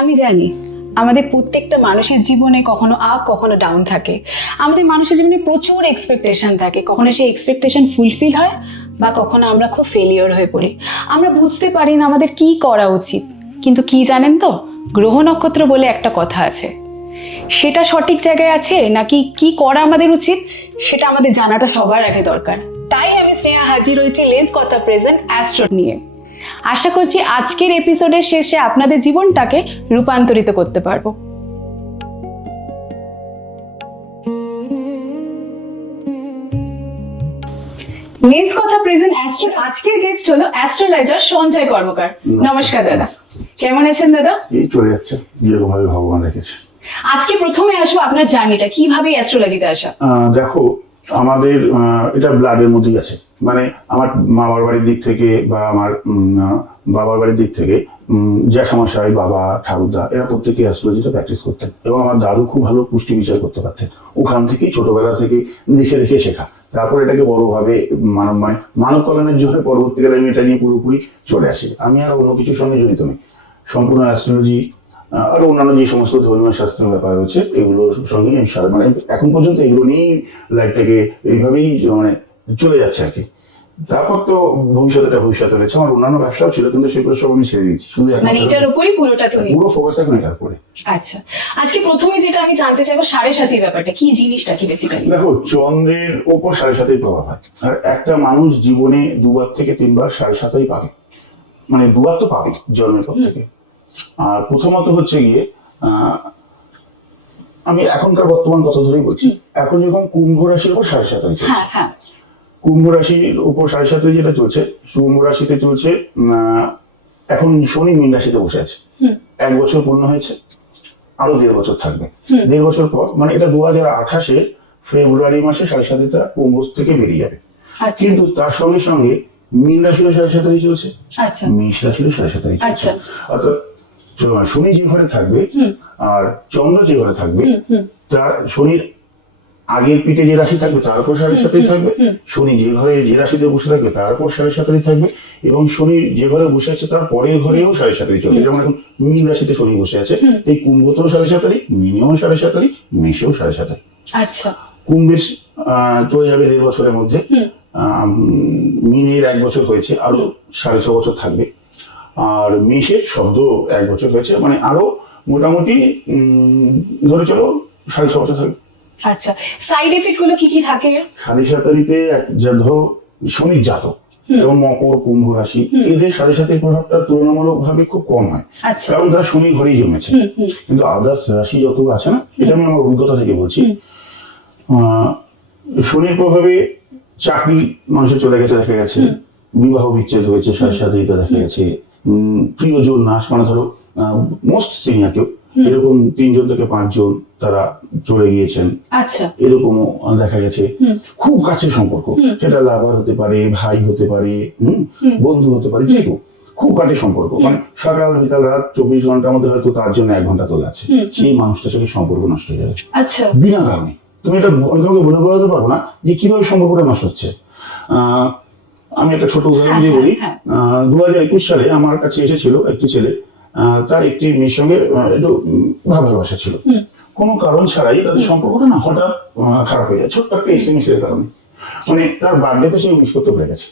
আমি জানি আমাদের প্রত্যেকটা মানুষের জীবনে কখনো আপ কখনো ডাউন থাকে। আমাদের মানুষের জীবনে প্রচুর এক্সপেকটেশন থাকে, কখনো সেই এক্সপেকটেশন ফুলফিল হয় বা কখনো আমরা খুব ফেলিওর হয়ে পড়ি। আমরা বুঝতে পারি না আমাদের কি করা উচিত। কিন্তু কি জানেন তো, গ্রহ নক্ষত্র বলে একটা কথা আছে, সেটা সঠিক জায়গায় আছে নাকি কি করা আমাদের উচিত সেটা আমাদের জানাটা সবার আগে দরকার। তাই আমি স্নেহা হাজির হয়েছি লেন্স কথা প্রেজেন্ট অ্যাস্ট্রো নিয়ে। আশা করছি আজকের এপিসোডের শেষে আপনাদের জীবনটাকে রূপান্তরিত করতে পারবো। লেন্স কথা প্রেজেন্ট অ্যাস্ট্রো আজকের গেস্ট হলো অ্যাস্ট্রোলজার সঞ্জয় কর্মকার। নমস্কার দাদা, কেমন আছেন দাদা? এই চলে যাচ্ছে যেরকম ভাবে ভগবান রেখেছে। আজকে প্রথমে আসবো আপনার জার্নিটা, কিভাবে অ্যাস্ট্রোলজিতে আসা? দেখো, আমাদের এটা ব্লাডের মধ্যেই আছে। মানে আমার মামার বাড়ির দিক থেকে বা আমার বাবার বাড়ির দিক থেকে জ্যাঠামশাই, বাবা, ঠাকুরদা এরা প্রত্যেকে অ্যাস্ট্রোলজিটা প্র্যাকটিস করতেন এবং আমার দাদু খুব ভালো পুষ্টি বিচার করতে পারতেন। ওখান থেকেই ছোটবেলা থেকে দেখে দেখে শেখা। তারপর এটাকে বড়ভাবে মানব কল্যাণের জন্য পরবর্তীকালে আমি এটা নিয়ে পুরোপুরি চলে আসি। আমি আর অন্য কিছুর সঙ্গে জড়িত নই, সম্পূর্ণ অ্যাস্ট্রোলজি আর অন্যান্য যে সমস্ত ধর্মীয় শাস্ত্রের ব্যাপার রয়েছে এগুলোর সঙ্গে মানে এখন পর্যন্ত এগুলো নিয়েই লাইফটাকে এইভাবেই মানে চলে যাচ্ছে আর কি। তারপর তো ভবিষ্যৎ রয়েছে, আমার অন্যান্য ব্যবসাও ছিল কিন্তু সেগুলো সব আমি ছেড়ে দিয়েছি, শুধু মানে এটার উপরই পুরোটা তুমি পুরো ফোকাস এখন এটার উপরে। আচ্ছা, আজকে প্রথমে যেটা আমি জানতে চাইবো সাড়ে সাতির ব্যাপারটা কি, জিনিসটা কি বেসিক্যালি? দেখো, চন্দ্রের ওপর সাড়ে সাতের প্রভাব হয়, আর একটা মানুষ জীবনে 2 থেকে 3 বার সাড়ে সাতই পাবে, মানে 2 বার তো পাবে জন্মের পর থেকে। আর প্রথমত হচ্ছে গিয়ে আমি এখনকার বর্তমান কথা ধরেই বলছি, এখন যখন কুম্ভ রাশির উপর সাড়ে সাতই চলছে, কুম্ভ রাশির উপর সাড়ে সাতই যেটা চলছে, কুম্ভ রাশিতে চলছে। এখন শনি মীন রাশিতে বসে আছে, 1 বছর পূর্ণ হয়েছে, আরো 1.5 বছর থাকবে। 1.5 বছর পর মানে এটা 2028 ফেব্রুয়ারি মাসে সাড়ে সাতটা কুম্ভ থেকে বেরিয়ে যাবে। কিন্তু তার সঙ্গে সঙ্গে মীন রাশিরও সাড়ে সাতই চলছে, মেষ রাশিরও সাড়ে সাতই চলছে। অর্থাৎ শনি যে ঘরে থাকবে আর চন্দ্র যে ঘরে থাকবে, তার শনির আগের পিঠে যে রাশি থাকবে তার উপর সাড়ে সাতই থাকবে, শনি যে ঘরে যে রাশিতে বসে থাকবে তার উপর সাড়ে সাতই থাকবে, এবং শনি যে ঘরে বসে আছে তার পরের ঘরেও সাড়ে সাতই চলবে। যেমন এখন মীন রাশিতে শনি বসে আছে, এই কুম্ভতেও সাড়ে সাতই, মীনেও সাড়ে সাতই, মেষেও সাড়ে সাতই। আচ্ছা, কুম্ভের চলে যাবে 1.5 বছরের মধ্যে, মিনের 1 বছর হয়েছে, আরো 6.5 বছর থাকবে। আর মেষের শব্দ 1 বছর হয়েছে, মানে আরো মোটামুটি ধরে চলো 6.5 বছর থাকবে। আচ্ছা, সাইড এফেক্ট গুলো কি কি থাকে? সাড়ে সাতরিতে ধরো শনির জাতক যেমন মকর, কুম্ভ রাশি, এদের সাড়ে সাতের প্রভাবটা তুলনামূলক ভাবে খুব কম হয়, কারণ তারা শনি ঘরেই জন্মেছে। কিন্তু আদার্স রাশি যত আছে না, এটা আমি আমার অভিজ্ঞতা থেকে বলছি, শনির প্রভাবে চাকরি মানুষের চলে গেছে দেখা গেছে, বিবাহ বিচ্ছেদ হয়েছে সাড়ে সাতরিতে দেখা গেছে, প্রিয়জন নাশ, মানে ধরো মোস্ট সিনিয়র কেউ এরকম 3 জন থেকে 5 জন তারা চলে গিয়েছেন, এরকমও দেখা গেছে। খুব কাছের সম্পর্ক, সেটা লাভার হতে পারে, ভাই হতে পারে, বন্ধু হতে পারে, যে কেউ খুব কাছের সম্পর্ক, মানে সকাল বিকাল রাত 24 ঘন্টার মধ্যে হয়তো তার জন্য 1 ঘন্টা তোলা আছে, সেই মানুষটার সাথে সম্পর্ক নষ্ট হয়ে যাবে বিনা কারণে। তুমি এটা আমি তোমাকে বলতে পারবো না যে কিভাবে সম্পর্কটা নষ্ট হচ্ছে। আমি একটা ছোট উদাহরণ দিয়ে বলি। 2021 সালে আমার কাছে এসেছিল একটি ছেলে, তার একটি মেয়ের সঙ্গে একটু ভালোবাসা ছিল, কোনো কারণ ছাড়াই তাদের সম্পর্কটা না হঠাৎ খারাপ হয়ে যায়, ছোট্ট একটা SMS এর কারণে। মানে তার বার্থডেতে সে উইশ করতে ভুলে গেছে,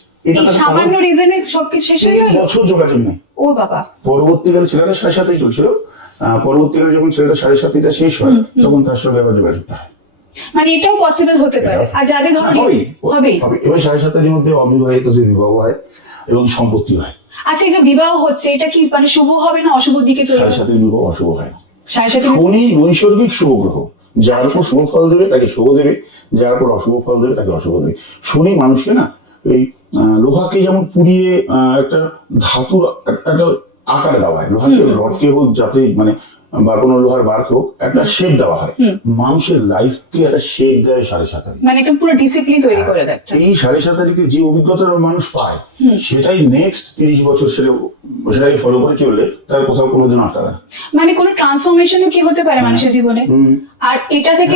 সামান্য রিজনে সবকিছু শেষ হয়ে গেল, বছর যোগাযোগ নেই। ও বাবা! পরবর্তীকালে ছেলেটা সাড়ে সাতই চলছিল, পরবর্তীকালে যখন ছেলেটা সাড়ে সাতইটা শেষ হয় তখন তার সঙ্গে আবার যোগাযোগটা হয়। মানে এটাও পসিবল হতে পারে, আর যাদের ধরো হবে এবার সাড়ে সাতের মধ্যে অবিবাহিত যে বিবাহ হয় এবং সম্পত্তি হয়। আচ্ছা, এই যে বিবাহ হচ্ছে এটা কি মানে শুভ হবে না অশুভ দিকে চলে যাবে? সাড়ে সাতের বিবাহ অশুভ হয় না। শনি নৈসর্গিক শুভ গ্রহ, যার উপর শুভ ফল দেবে তাকে শুভ দেবে, যার উপর অশুভ ফল দেবে তাকে অশুভ দেবে। শনি মানুষকে না এই লোহাকে যেমন পুড়িয়ে একটা ধাতুর একটা আকারে দেওয়া হয়, লোহাকে রডকে হোক যাতে মানে বা কোনো লোহার বার হোক একটা শেপ দেওয়া হয়, মানুষের লাইফকে একটা শেপ দেয় সাড়ে সাতারি, মানে একটা পুরো ডিসিপ্লিন তৈরি করে দেয়। এই সাড়ে সাতারিতে যে অভিজ্ঞতা মানুষ পায় সেটাই নেক্সট 30 বছর সেটাকে ফলো করে চললে তার কোথাও কোনোদিন আটকাবে না। মানে কোনো ট্রান্সফরমেশনও কি হতে পারে মানুষের জীবনে। আর এটা থেকে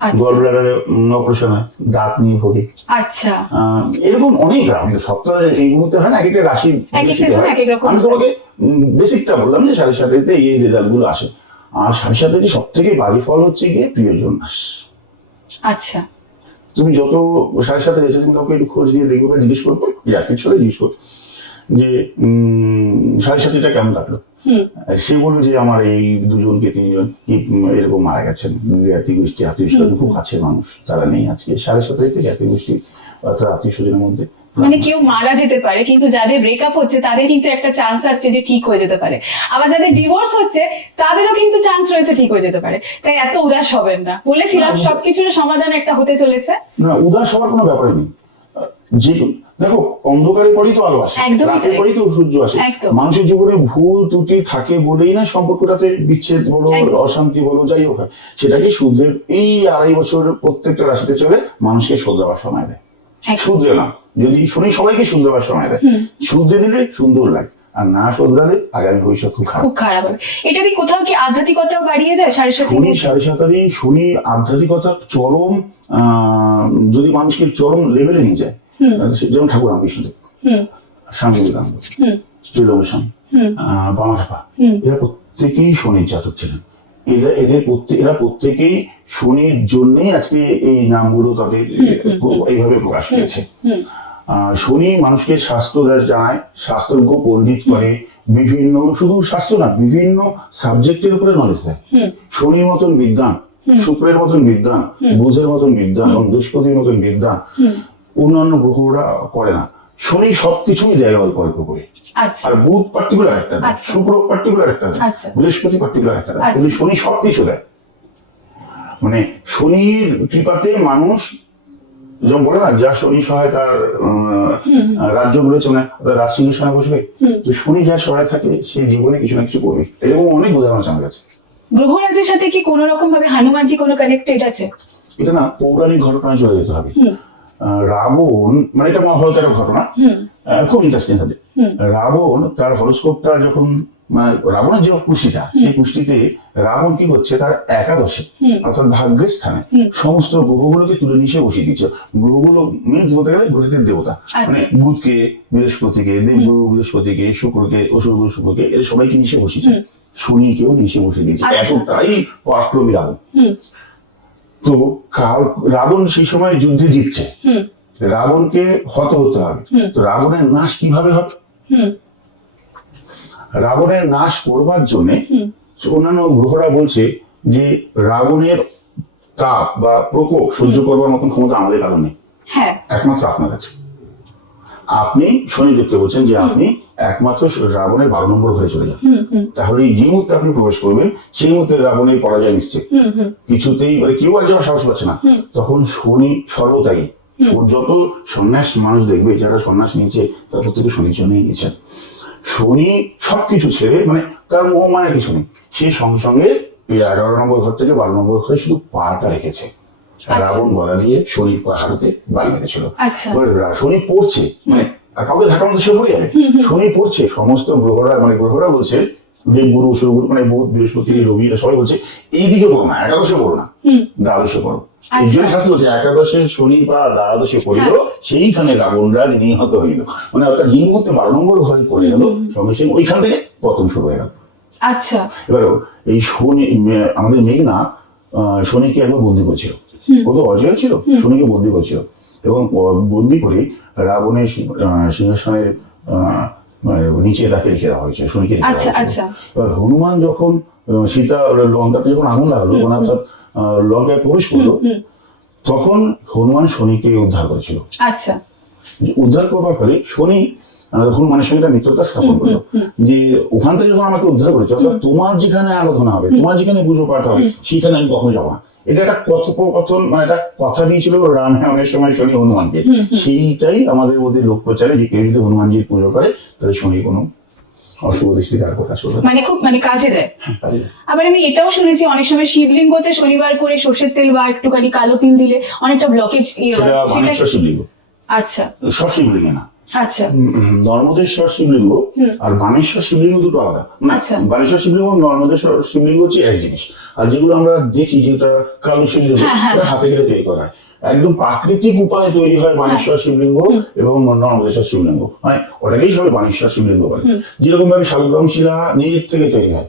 আচ্ছা। গল ব্লাডারে অপারেশন হয়, দাঁত নিয়ে ভোগে। আচ্ছা, এরকম অনেক আমাদের সপ্তাহে এই মুহূর্তে হয় না, এক একটা রাশি এক একটা জন এক এক রকম। আমি তোমাকে বেসিকটা বললাম যে 7.5 এই রেজাল্ট গুলো আসে। আর 7.5 সব থেকে বাজে ফল হচ্ছে গিয়ে প্রিয়জন নাশ। আচ্ছা, তুমি যত 7.5 এসে তুমি কাউকে একটু খোঁজ নিয়ে দেখবে বা জিজ্ঞেস করবো, ইয়ার্কি ছড়ে জিজ্ঞেস করবো যে 7.5 কেমন কাটলো, সে বলবে যে আমার এই 2জন কি 3জন কি এরকম মারা গেছেন, জ্ঞাতি গোষ্ঠী আত্মীয় স্বজন খুব কাছের মানুষ তারা নেই আজকে। 7.5 জ্ঞাতি গোষ্ঠী অর্থাৎ আত্মীয় স্বজনের মধ্যে মানে কেউ মারা যেতে পারে, কিন্তু যাদের ব্রেকআপ হচ্ছে তাদের কিন্তু একটা চান্স আসছে যে ঠিক হয়ে যেতে পারে, আবার যাদের ডিভোর্স হচ্ছে তাদেরও কিন্তু চান্স রয়েছে ঠিক হয়ে যেতে পারে। তাই এত উদাস হবেন না, বলেছিলাম সবকিছুর সমাধান একটা হতে চলেছে। না, উদাস হওয়ার কোনো ব্যাপার নেই। যে দেখো, অন্ধকারের পরেই তো আলো আসে, একদমই রাতের তাই। পরেই তো সূর্য আসে। একদম। মানুষের জীবনে ভুল ত্রুটি থাকে বলেই না সম্পর্কটাতে বিচ্ছেদ বলো, একদম। অশান্তি বলো, যাই হোক হয়, সেটাকে শুধরে এই 2.5 বছর প্রত্যেকটা রাশিতে চলে মানুষকে শুধরাবার সময় দেয়। শুধরে না, যদি শুনি সবাইকে শুধরাবার সময় দেয়, শুধরে দিলে সুন্দর লাগে, আর না শুধরালে আগামী ভবিষ্যৎ খুব খারাপ। খুব খারাপ হবে। এটা কি কোথাও কি আধ্যাত্মিকতাও বাড়িয়ে দেয় 7.5? শনি 7.5 শনি আধ্যাত্মিকতার চরম, যদি মানুষকে চরম লেভেলে নিয়ে যায়, যেমন ঠাকুর রামকৃষ্ণদেব, স্বামী বিবেকানন্দ, শ্রীলঙ্গ স্বামী, বামাখ্যাপা, এরা প্রত্যেকেই শনির জাতক ছিলেন। এরা প্রত্যেকেই শনির জন্যই আজকে এই নামগুলো তাদের এইভাবে প্রকাশ পেয়েছে। শনি মানুষকে শাস্ত্র জানায়, শাস্ত্রজ্ঞ পণ্ডিত করে, বিভিন্ন শুধু শাস্ত্র না বিভিন্ন সাবজেক্টের উপরে নলেজ দেয়। শনির মতন বিদ্যান, শুক্রের মতন বিদ্যান, বুধের মতন বিদ্যান এবং বৃহস্পতির মতন বিদ্যান অন্যান্য গ্রহরা করে না। শনি সবকিছুই দেয় অল্প অল্প করে। আর বুধ পার্টিকুলার একটা দেয়, শুক্র পার্টিকুলার একটা দেয়, বৃহস্পতি পার্টিকুলার একটা দেয়, কিন্তু শনি সবকিছু দেয়। মানে শনির কৃপাতে মানুষ, যেমন বলে না, যা শনি সহায় তার রাজ্য রয়েছে, মানে রাজ সিংহাসনে বসবে, তো শনি যা সহায় থাকে সে জীবনে কিছু না কিছু করবে। এরকম অনেক উদাহরণ আছে আমার কাছে। গ্রহরাজের সাথে কি কোন রকম ভাবে হনুমানজি কোনো কানেক্টেড আছে? এটা না পৌরাণিক ঘটনায় চলে যেতে হবে। রাবণ, মানে এটা মহাভারতের ঘটনা, খুব ইন্টারেস্টিং হবে। রাবণ তার হরস্কোপটা যখন, মানে রাবণের যে কুষ্টিটা, সেই কুষ্টিতে রাবণ কি হচ্ছে, তার একাদশে অর্থাৎ ভাগ্যের স্থানে সমস্ত গ্রহগুলোকে তুলে নিয়ে বসিয়ে দিচ্ছে। গ্রহগুলো মিন্স বলতে গেলে গ্রহের দেবতা, মানে বুধকে, বৃহস্পতিকে, দেবগুরু বৃহস্পতিকে, শুক্রকে, অসুরগুরু শুক্রকে, এদের সবাইকে নিয়ে বসিয়েছে। শনিকেও নিয়ে বসিয়ে দিয়েছে। এতটাই পরাক্রমী রাবণ। তো রাবণ সেই সময় যুদ্ধে জিতছে, রাবণকে হত হতে হবে। তো রাবণের নাশ কিভাবে হবে? রাবণের নাশ করবার জন্য অন্যান্য গ্রহরা বলছে যে রাবণের তাপ বা প্রকোপ সহ্য করবার মতন ক্ষমতা আমাদের কারণ নেই, একমাত্র আপনার কাছে। আপনি শনিদেবকে বলছেন যে আপনি একমাত্র রাবণের 12 নম্বর ঘরে চলে যান, তাহলে যে মুহূর্তে আপনি প্রবেশ করবেন সেই মুহূর্তে রাবণের পরাজয় নিশ্চিত। কিছুতেই মানে কেউ আর যাওয়ার সাহস পাচ্ছে না। তখন শনি সর্বদায়ী, যত সন্ন্যাস মানুষ দেখবে যারা সন্ন্যাস নিয়েছে তারা প্রত্যেকে শনির জন্যই নিয়েছেন। শনি সবকিছু ছেড়ে, মানে তার মোহ মানে কিছু নেই, সে সঙ্গে সঙ্গে এই 11 নম্বর ঘর থেকে 12 নম্বর ঘরে শুধু পাটা রেখেছে। রাবণ গলা দিয়ে শনির হাঁটুতে বাড়ি রেখেছিল। শনি পড়ছে, মানে আর কাউকে ধাক্কা মতো সে পড়ে যাবে। শনি পড়ছে, সমস্ত গ্রহরা, মানে গ্রহরা বলছে, দেবগুরু, অসুরগুরু, মানে বুধ, বৃহস্পতি, রবি, সবাই বলছে এইদিকে পড়ো না, একাদশে পড়ো না, দ্বাদশে পড়ো। এই জন্য শাস্ত্র বলছে একাদশে শনি বা দ্বাদশে পড়িল, সেইখানে রাবণরা নিহত হইল। মানে অর্থাৎ যে মুহূর্তে 12 নম্বর ঘরে পড়ে গেল, সঙ্গে সঙ্গে ওইখান থেকে পতন শুরু হয়ে গেল। এবার এই শনি, আমাদের মেঘনাথ শনিকে একবার বন্দি করেছিল। ও তো অজয় ছিল, শনিকে বন্দি করেছিল এবং বন্দি করে রাবণের সিংহাসনের নিচে তাকে রেখে দেওয়া হয়েছে, শনিকে রেখে দেওয়া হয়েছে। এবার হনুমান যখন সীতা লঙ্কাতে যখন আগুন লাগলো, অর্থাৎ লঙ্কায় প্রবেশ করলো, তখন হনুমান শনিকে উদ্ধার করেছিল। উদ্ধার করবার ফলে শনি হনুমানের সঙ্গে মিত্রতা স্থাপন করলো যে ওখান থেকে যখন আমাকে উদ্ধার করেছে, অর্থাৎ তোমার যেখানে আরাধনা হবে, তোমার যেখানে পুজো পাঠ হবে, সেখানে আমি কখনো যাবো না। এটা একটা কথোপকথন, মানে একটা কথা দিয়েছিল রামায়ণের সময় শনি হনুমানকে। সেইটাই আমাদের মধ্যে লোক প্রচারে যে কেউ যদি হনুমানজির পুজো করে তাহলে শনি কোনো অশুভ দৃষ্টি তার প্রকাশ করবে, মানে খুব মানে কাজে দেয়। আবার আমি এটাও শুনেছি অনেক সময় শিবলিঙ্গতে শনিবার করে সর্ষের তেল বা একটুখানি কালো তিল দিলে অনেকটা ব্লকেজ। সেটা শিবলিঙ্গ, আচ্ছা, সব শিবলিঙ্গে না, আচ্ছা নর্মদেশ্বর শিবলিঙ্গ আর বানেশ্বর শিবলিঙ্গ দুটো আলাদা। আচ্ছা। বানেশ্বর শিবলিঙ্গ এবং নর্মদেশ্বর শিবলিঙ্গ হচ্ছে এক জিনিস। আর যেগুলো আমরা দেখি যেটা কালো শিবলিঙ্গ, ওটা হাতে কেটে তৈরি করা হয়। একদম প্রাকৃতিক উপায়ে তৈরি হয় বানেশ্বর শিবলিঙ্গ এবং নর্মদেশ্বর শিবলিঙ্গ, মানে ওটাকেই সবাই বানেশ্বর শিবলিঙ্গ বলে। যেরকম ভাবে শালগ্রাম শিলা নিজের থেকে তৈরি হয়,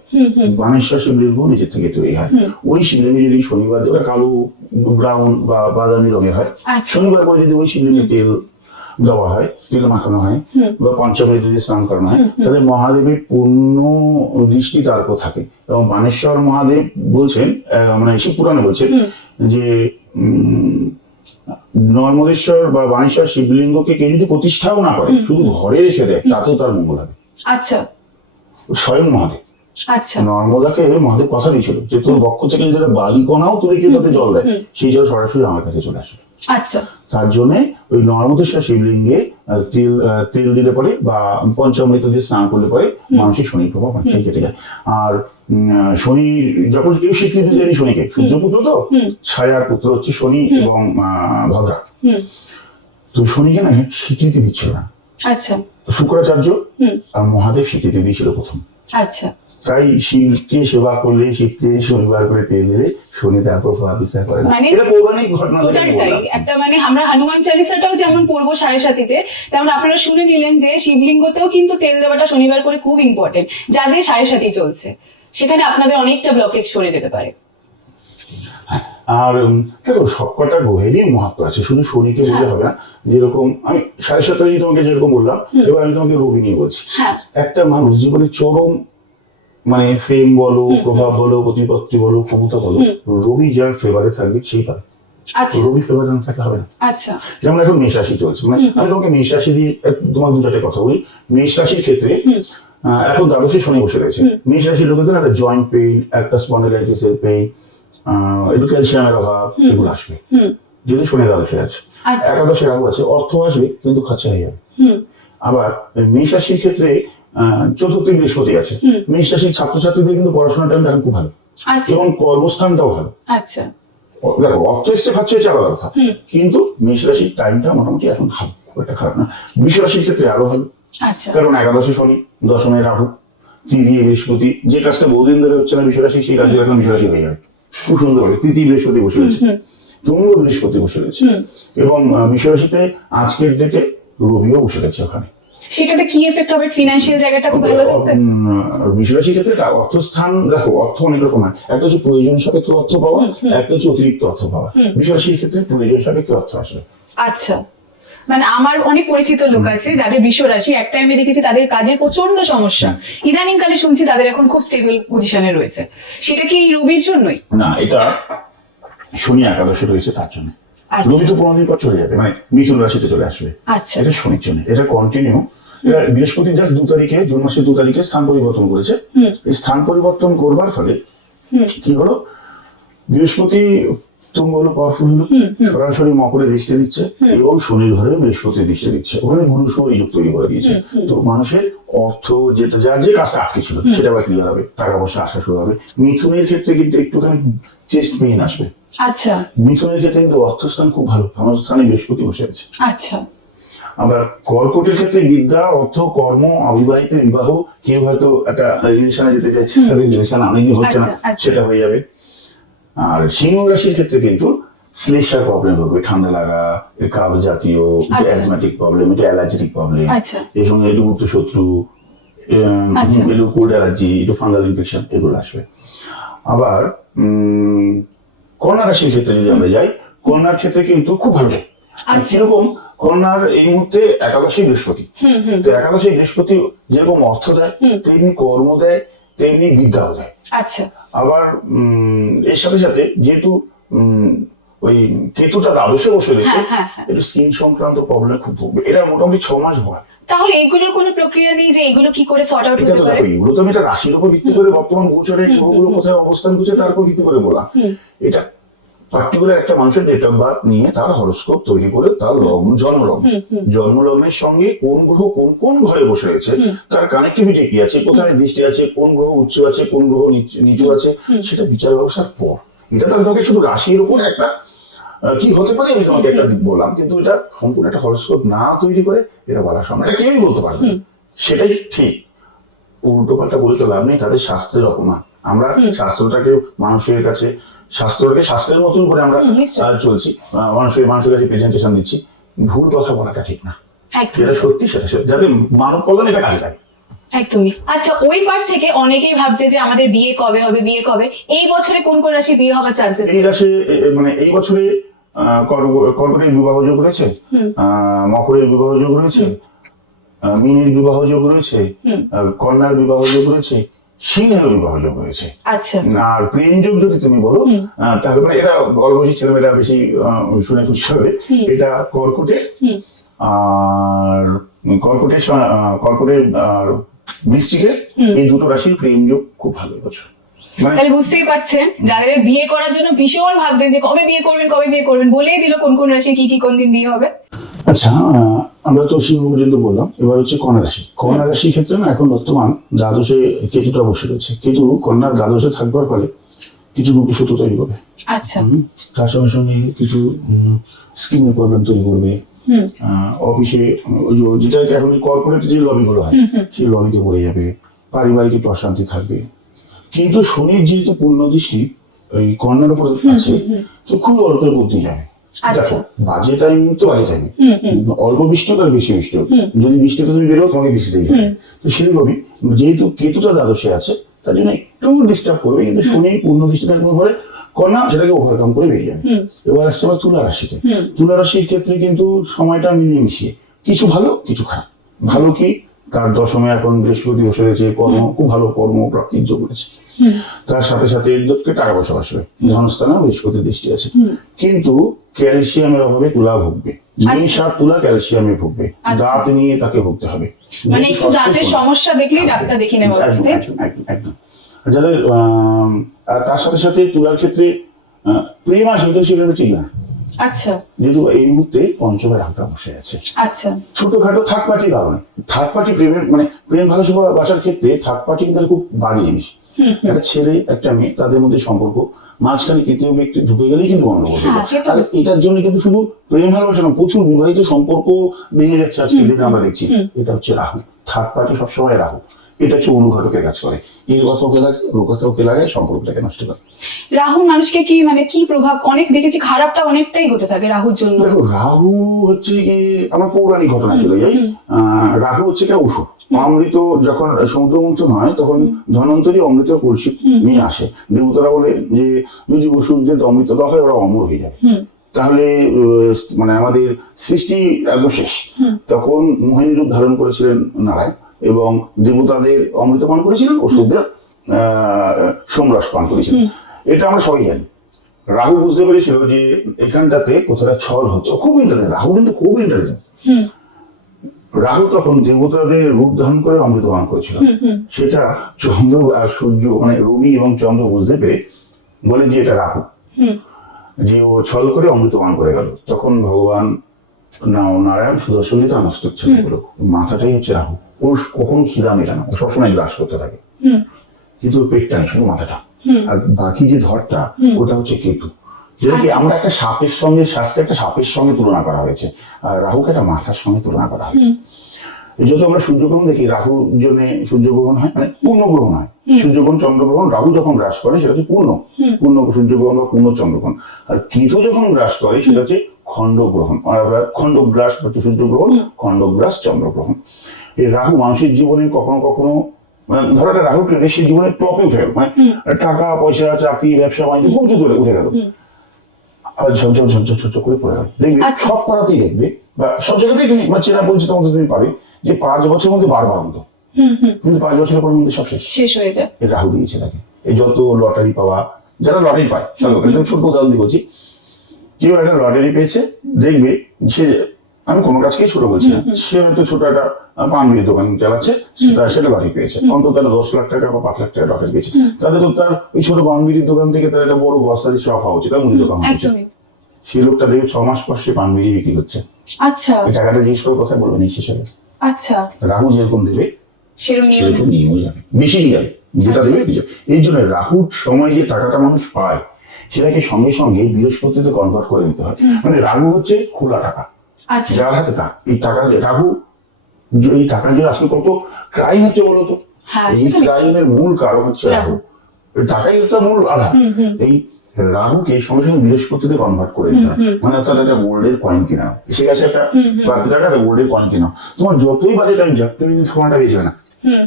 বানেশ্বর শিবলিঙ্গ নিজের থেকে তৈরি হয়। ওই শিবলিঙ্গে যদি শনিবার ওটা কালো ব্রাউন বা বাদামি রঙের হয়, শনিবার করে যদি ওই শিবলিঙ্গে তেল দেওয়া হয়, তেল মাখানো হয় বা পঞ্চমী যদি স্নান করানো হয়, তাহলে মহাদেবের পূর্ণ দৃষ্টি তার উপর থাকে। এবং বানেশ্বর মহাদেব বলছেন, মানে শিব পুরাণে বলছেন যে নর্মদেশ্বর বা বানেশ্বর শিবলিঙ্গকে কেউ যদি প্রতিষ্ঠাও না করে, শুধু ঘরে রেখে দেয়, তাতেও তার মঙ্গল হবে। আচ্ছা স্বয়ং মহাদেব আচ্ছা নর্মদাকে মহাদেব কথা দিয়েছিল যে তোর বক্ষ থেকে যদি বালি কণাও তুলে কেউ তাতে জল দেয়, সেই জল সরাসরি আমার কাছে চলে আসবে। আচ্ছা তার জন্য ওই নর্মদেশ্বর শিবলিঙ্গে তেল দিলে পরে বা পঞ্চামৃত দিয়ে স্নান করলে পরে মানুষের শনির প্রভাব অনেকটাই কেটে যায়। আর শনি যখন কেউ স্বীকৃতি দেয়নি শনিকে, সূর্যপুত্র তো, ছায়ার পুত্র হচ্ছে শনি এবং ভদ্রা, তো শনিকে না স্বীকৃতি দিচ্ছিল না। আচ্ছা শুক্রাচার্য আর মহাদেব স্বীকৃতি দিয়েছিল প্রথম। আচ্ছা তাই শিবকে সেবা করলে, শিবকে শনিবার করে তেল দিলে শনি তারপর প্রভাব বিস্তার করে না। মানে এটা পৌরাণিক ঘটনা থেকে ওটাই বললাম। একটা মানে আমরা হনুমান চালিসাটাও যেমন পড়বো 7:30-তে, তেমন আপনারা শুনে নিলেন যে শিবলিঙ্গতেও কিন্তু তেল দেওয়াটা শনিবার করে খুব ইম্পর্টেন্ট, যাদের 7:30 চলছে সেখানে আপনাদের অনেকটা ব্লকেজ সরে যেতে পারে। আর দেখো সবকটা গ্রহেরই মহত্ব আছে, শুধু শনিকে বললে হবে না। যেরকম আমি 7:30 তোমাকে যেরকম বললাম, এবার আমি তোমাকে রবি নিয়ে বলছি। একটা মানুষ জীবনে চরম মানে ফেম বলো, প্রভাব বলো, প্রতিপত্তি বলো, ক্ষমতা বলো, রবি যার ফেভারে থাকবে সেই পাবে। রবি ফেভারে না থাকলে হবে না। আচ্ছা যেমন এখন মেষ রাশি চলছে, মানে আমি তোমাকে মেষ রাশি দিয়ে তোমার দু চারটে কথা বলি। মেষ রাশির ক্ষেত্রে এখন দ্বাদশে শনি বসে রয়েছে। মেষ রাশির লোকেদের একটা জয়েন্ট পেইন, একটা স্পন্ডিলাইটিসের পেইন, একটু ক্যালসিয়ামের অভাব, এগুলো আসবে যদি শনি দ্বাদশে আছে। একাদশে রাহু আছে, অর্থ আসবে কিন্তু খরচা হয়ে যাবে। আবার মেষ রাশির ক্ষেত্রে চতুর্থে বৃহস্পতি আছে। মেষ রাশির ছাত্রছাত্রীদের কিন্তু পড়াশোনার টাইমটা এখন খুব ভালো এবং কর্মস্থানটাও ভালো। আচ্ছা দেখো অর্থ এসছে খরচা হচ্ছে আলাদা কথা, কিন্তু মেষ রাশির টাইমটা মোটামুটি এখন ভালো, খুব একটা খারাপ না। বৃষ রাশির ক্ষেত্রে আরো ভালো, কারণ একাদশে শনি, দশমে রাহু, তৃতীয় বৃহস্পতি। যে কাজটা বহুদিন ধরে হচ্ছে না বৃষ রাশি, সেই কাজটা এখন বৃষ রাশি হয়ে যাবে খুব সুন্দর হবে। তৃতীয় বৃহস্পতি বসে রয়েছে, তুঙ্গ বৃহস্পতি বসে রয়েছে, এবং বৃষ রাশিতে আজকের ডেটে রবিও বসে রয়েছে ওখানে। সেটাতে কি এফেক্ট হবে? ফিনান্সিয়াল জায়গাটা খুব ভালো থাকবে। বৃষ রাশির ক্ষেত্রে অর্থস্থান, দেখো অর্থ অনেক রকম হয়, একটা হচ্ছে প্রয়োজন সাপেক্ষে অর্থ পাওয়া, একটা হচ্ছে অতিরিক্ত অর্থ পাওয়া। বৃষ রাশির ক্ষেত্রে প্রয়োজন সাপেক্ষে অর্থ আসবে। আচ্ছা মানে আমার অনেক পরিচিত লোক আছে যাদের বৃষ রাশি, এক টাইমে দেখেছি তাদের কাজের প্রচন্ড সমস্যা, ইদানিং কালে শুনছি তাদের এখন খুব স্টেবল পজিশনে রয়েছে। সেটা কি এই রবির জন্যই? না, এটা শনি একাদশে রয়েছে তার জন্য। রবি তো 15 দিন পর চলে যাবে, মানে মিথুন রাশিতে চলে আসবে। আচ্ছা এটা শনির জন্য, এটা কন্টিনিউ। বৃহস্পতি জাস্ট 2 তারিখে, জুন মাসের 2 তারিখে স্থান পরিবর্তন করেছে। এই স্থান পরিবর্তন করবার ফলে কি হলো, বৃহস্পতি তুঙ্গ হলো, পাওয়ারফুল হলো, সরাসরি মকরে দৃষ্টি দিচ্ছে এবং শনির ঘরে বৃহস্পতি দৃষ্টি দিচ্ছে, ওখানে গুরু শনি যুগ তৈরি করে দিয়েছে। তো মানুষের অর্থ যেটা, যার যে কাজটা আটকে ছিল সেটা আবার ক্লিয়ার হবে, টাকা পয়সা আসা শুরু হবে। মিথুনের ক্ষেত্রে কিন্তু একটুখানি চেস্ট পেইন আসবে। আচ্ছা মিথুনের ক্ষেত্রে কিন্তু অর্থস্থান খুব ভালো, ধনস্থানে বৃহস্পতি বসে আছে। আচ্ছা আবার কর্কটের ক্ষেত্রে বিদ্যা, অর্থ, কর্ম, অবিবাহিত, বিবাহ, কেউ হয়তো একটা রিলেশনে যেতে চাইছে, তাদের রিলেশন অনেকদিন হচ্ছে না, সেটা হয়ে যাবে। আর সিংহ রাশির ক্ষেত্রে কিন্তু শ্লেষার প্রবলেম হবে, ঠান্ডা লাগা, কাফ জাতীয়, অ্যাজমাটিক প্রবলেম, এটা অ্যালার্জেটিক প্রবলেম, এর সঙ্গে একটু গুপ্ত শত্রু, একটু কোল্ড অ্যালার্জি, একটু ফাঙ্গাল ইনফেকশন, এগুলো আসবে। আবার কন্যা রাশির ক্ষেত্রে যদি আমরা যাই, কন্যার ক্ষেত্রে কিন্তু খুব ভালো যায়। কিরকম, কন্যার এই মুহূর্তে একাদশে বৃহস্পতি, তো একাদশে বৃহস্পতি যেরকম অর্থ দেয়, তেমনি কর্ম দেয়, তেমনি বিদ্যাও দেয়। আচ্ছা আবার এর সাথে সাথে যেহেতু ওই কেতুটা দ্বাদশে বসে রয়েছে, একটু স্কিন সংক্রান্ত প্রবলেম খুব ভুগবে। এটা মোটামুটি 6 মাস ভয়। তাহলে এগুলোর কোনো প্রক্রিয়া নেই যে এগুলো কি করে সর্ট আউট হতে পারে? এগুলো তো আমি এটা রাশির উপর ভিত্তি করে, বর্তমান গোচরে গ্রহগুলো কোথায় অবস্থান করছে তার উপর ভিত্তি করে বলা। এটা পার্টিকুলার একটা মানুষের ডেট অফ বার্থ নিয়ে তার হরোস্কোপ তৈরি করে তার লগ্ন, জন্মলগ্নের সঙ্গে কোন গ্রহ কোন কোন ঘরে বসে রয়েছে, তার কানেক্টিভিটি কি আছে, কোথায় দৃষ্টি আছে, কোন গ্রহ উচ্চ আছে, কোন গ্রহ নিচু আছে, সেটা বিচার ব্যবস্থার পর। এটা তাহলে তোকে শুধু রাশির উপর একটা কি হতে পারে আমি তোমাকে একটা দিক বললাম, কিন্তু এটা সম্পূর্ণ একটা হরোস্কোপ না তৈরি করে এটা বলা সম্ভব, এটা কেউই বলতে পারবে না। সেটাই ঠিক, উল্টো পাল্টা বলতে লাভ নেই, তাদের শাস্ত্রের অপমান। আমরা শাস্ত্রটাকে মানুষের কাছে, শাস্ত্রটাকে শাস্ত্রের মতন করে আমরা চলছি, মানুষের কাছে প্রেজেন্টেশন দিচ্ছি। ভুল কথা বলাটা ঠিক না, যেটা সত্যি সেটা সত্যি, যাতে মানব কল্যাণ এটা কাজে লাগে। একদমই। আচ্ছা, ওই পার থেকে অনেকেই ভাবছে যে আমাদের বিয়ে কবে হবে, বিয়ে কবে। এই বছরে কোন কোন রাশি বিয়ে হওয়ার চান্সেস? এই রাশি মানে এই বছরে কর্কটের বিবাহ যোগ রয়েছে, মকরের বিবাহ যোগ রয়েছে, মীনের বিবাহ যোগ রয়েছে, কন্যার বিবাহ যোগ রয়েছে, সিংহের বিবাহ যোগ রয়েছে। আচ্ছা। আর প্রেম যোগ যদি তুমি বলো তাহলে মানে এটা গর্ভবতী ছেলেমেয়েরা বেশি শুনে খুশি হবে। এটা কর্কটের আর কর্কটের আর বৃশ্চিকের, এই দুটো রাশির প্রেম যোগ খুব ভালো এবছর। তাহলে বুঝতেই পারছেন, যাদের বিয়ে করার জন্য ভীষণ ভাবছেন যে কবে বিয়ে করবেন কবে বিয়ে করবেন, বলেই দিল কোন কোন রাশি কি কি কোন দিন বিয়ে হবে। আচ্ছা, আমরা তো সিংহ পর্যন্ত বললাম, এবার হচ্ছে কন্যা রাশি। কন্যা রাশির ক্ষেত্রে না এখন বর্তমান দ্বাদশে কেতুটা বসে রয়েছে। কেতু কন্যার দ্বাদশে থাকবার ফলে কিছু ভবিষ্যৎ তৈরি করবে। আচ্ছা। তার সঙ্গে সঙ্গে কিছু স্কিমের প্রবলেম তৈরি করবে। অফিসে যেটাকে এখন কর্পোরেট যে লবিগুলো হয় সেই লবিতে পড়ে যাবে, পারিবারিক একটু অশান্তি থাকবে। কিন্তু শনির যেহেতু পূর্ণ দৃষ্টি ওই কন্যার উপর আছে, তো খুব অল্পের বুদ্ধি যাবে। দেখো, বাজে টাইম তো বাজে টাইম, অল্প বৃষ্টি হোক আর বেশি বৃষ্টি হোক, যদি বৃষ্টিতে তুমি বেরো তোমাকে বৃষ্টিতেই যাবে। তো সেরকমই যেহেতু কেতুটা দ্বাদশে আছে তার জন্য একটু ডিস্টার্ব করবে, কিন্তু শনি পূর্ণ দৃষ্টি থাকবার পরে কন্যা সেটাকে ওভারকাম করে বেরিয়ে যাবে। এবার আসছে আবার তুলা রাশিতে। তুলা রাশির ক্ষেত্রে কিন্তু সময়টা মিলিয়ে মিশিয়ে, কিছু ভালো কিছু খারাপ। ভালো কি, তার দশমে এখন বৃহস্পতি বসে রয়েছে, কর্ম খুব ভালো কর্ম প্রাপ্তির যোগ রয়েছে। তার সাথে সাথে টাকা পয়সা আসবে, ধনস্থানে বৃহস্পতির দৃষ্টি আছে। কিন্তু ক্যালসিয়ামের অভাবে তুলা ভুগবে, তুলা ক্যালসিয়ামে ভুগবে, দাঁত নিয়ে তাকে ভুগতে হবে। মানে একটু দাঁতের সমস্যা দেখলেই ডাক্তার দেখিয়ে নেওয়া উচিত। একদম। যাদের তার সাথে সাথে তুলার ক্ষেত্রে প্রেম আসবে, কিন্তু সেটা ঠিক না। আচ্ছা। যেহেতু এই মুহূর্তে পঞ্চমের আংটা বসে আছে। আচ্ছা। ছোটখাটো থার্ড পার্টির কারণে, থার্ড পার্টি প্রেমের মানে প্রেম ভালোবাসার ক্ষেত্রে থার্ড পার্টি কিন্তু খুব বাজে জিনিস। একটা ছেলে একটা মেয়ে, তাদের মধ্যে সম্পর্ক, মাঝখানে তৃতীয় ব্যক্তি ঢুকে গেলেই কিন্তু গন্ডগোল হয়ে যায়। আর এটার জন্য কিন্তু শুধু প্রেম ভালোবাসা না, প্রচুর বিবাহিত সম্পর্ক ভেঙে যাচ্ছে আজকের দিনে আমরা দেখছি। এটা হচ্ছে রাহু, থার্ড পার্টি সবসময় রাহু। এটা হচ্ছে অনুঘটকের কাজ করে, এর কথা ওকে লাগে, ওর কথা ওকে লাগে, সম্পর্কটাকে নষ্ট করে। রাহু মানুষকে কি মানে কি প্রভাব, অনেক দেখেছি খারাপটা অনেকটাই হতে থাকে রাহুর জন্য। দেখো, রাহু হচ্ছে কি, আমরা পৌরাণিক ঘটনা চলে যাই। রাহু হচ্ছে কি ওষুধ। অমৃত যখন সমুদ্র মন্থন হয় তখন ধন্বন্তরী অমৃত কলসি নিয়ে আসে। দেবতারা বলে যে যদি ওষুধদের অমৃত দেওয়া হয় ওরা অমর হয়ে যাবে, তাহলে মানে আমাদের সৃষ্টি একদম শেষ। তখন মোহিনী রূপ ধারণ করেছিলেন নারায়ণ এবং দেবতাদের অমৃত পান করেছিলেন, ওষুধরা সোমরস পান করেছিলেন। এটা আমরা সবাই জানি। রাহু বুঝতে পেরেছিল যে এখানটাতে কোথাটা ছল হচ্ছে, খুব ইন্টেলিজেন্ট রাহু, কিন্তু খুব ইন্টেলিজেন্ট। রাহু তখন দেবতাদের রূপ ধারণ করে অমৃত পান করেছিল। সেটা চন্দ্র আর সূর্য মানে রবি এবং চন্দ্র বুঝতে পেরে বলে যে এটা রাহু, যে ও ছল করে অমৃত পান করে গেল। তখন ভগবান নারায়ণ সুদর্শন দিয়ে তার মস্তক ছেড়ে গেল। মাথাটাই হচ্ছে রাহু, ওর কখনো খিদা মেটা না, ও সবসময় গ্রাস করতে থাকে, কিন্তু ওর পেটটা নেই, শুধু মাথাটা। আর বাকি যে ধরটা ওটা হচ্ছে কেতু, যেটাকে আমরা একটা সাপের সঙ্গে, শাস্ত্রে একটা সাপের সঙ্গে তুলনা করা হয়েছে, আর রাহুকে একটা মাথার সঙ্গে তুলনা করা হয়েছে। যত আমরা সূর্যগ্রহণ দেখি, রাহুর জন্য সূর্যগ্রহণ হয়, মানে পূর্ণ গ্রহণ হয়। সূর্যগ্রহণ চন্দ্রগ্রহণ, রাহু যখন গ্রাস করে সেটা হচ্ছে পূর্ণ সূর্যগ্রহণ বা পূর্ণ চন্দ্রগ্রহণ। আর কেতু যখন গ্রাস করে সেটা হচ্ছে খণ্ডগ্রহণ, খণ্ডগ্রাস হচ্ছে সূর্যগ্রহণ, খণ্ডগ্রাস চন্দ্রগ্রহণ। এই রাহু মানুষের জীবনে কখনো কখনো মানে ধরো একটা রাহু প্লেটে সে জীবনে টপে উঠে গেল, মানে টাকা পয়সা চাকরি ব্যবসা বাণিজ্য খুব জোরে উঠে গেল, আর ঝমঝম করে পড়ে গেল। দেখবে সব পাড়াতেই দেখবে বা সব জায়গাতেই তুমি চেনা পরিচিত মধ্যে তুমি পাবে যে 5 বছরের মধ্যে বারবার অন্ত, কিন্তু 5 বছরের পর মধ্যে সব শেষ হয়ে যায়। রাহু দিয়েছে তাকে। এই যত লটারি পাওয়া, যারা লটারি পায়, ছোট উদাহরণ দিয়ে বলছি, কেউ একটা লটারি পেয়েছে, দেখবে সে, আমি কোনো কাজকেই ছোট বলছি না, সে হয়তো ছোট একটা পানবিড়ির দোকান চালাচ্ছে, সেটা লটারি পেয়েছে, অন্তত তারা 10 লাখ টাকা বা 5 লাখ টাকা লটারি পেয়েছে। তাদের তো তার এই ছোট পানবিড়ির দোকান থেকে তার একটা বড় গ্রসারি শপ হওয়া উচিত, মুদি দোকান হওয়া উচিত। সেই লোকটা দেখে 6 মাস পর সে পানবিড়ি বিক্রি করছে। আচ্ছা, এই টাকাটা জিজ্ঞেস করে কথা বলবে না, শেষ হয়ে গেছে। আচ্ছা, রাহু যেরকম দেবে সেরকম নিয়েও যাবে, বেশি দিয়ে যাবে, যেটা দেবে। এই জন্য রাহুর সময় যে টাকাটা মানুষ পায়, সেটাকে সঙ্গে সঙ্গে বৃহস্পতিতে কনভার্ট করে নিতে হয়। মানে রাহু হচ্ছে খোলা টাকা, আচ্ছা যার হাতে তা এই টাকা যে রাহু, এই টাকার জন্য আজকে কত ক্রাইম হচ্ছে বলতো। হ্যাঁ, এই সেটা নিশ্চয়ই। ক্রাইমের মূল কারণ হচ্ছে রাহু। এই টাকাই হচ্ছে মূল আধার। এই রাহুকে সঙ্গে সঙ্গে বৃহস্পতিতে কনভার্ট করে দিতে হয়। মানে অর্থাৎ একটা গোল্ডের কয়েন কিনা, এসে গেছে একটা বাকি টাকা, একটা গোল্ডের কয়েন কিনা, তোমার যতই বাজে টাইম যাক তুমি কিন্তু সোনাটা বেচবে না।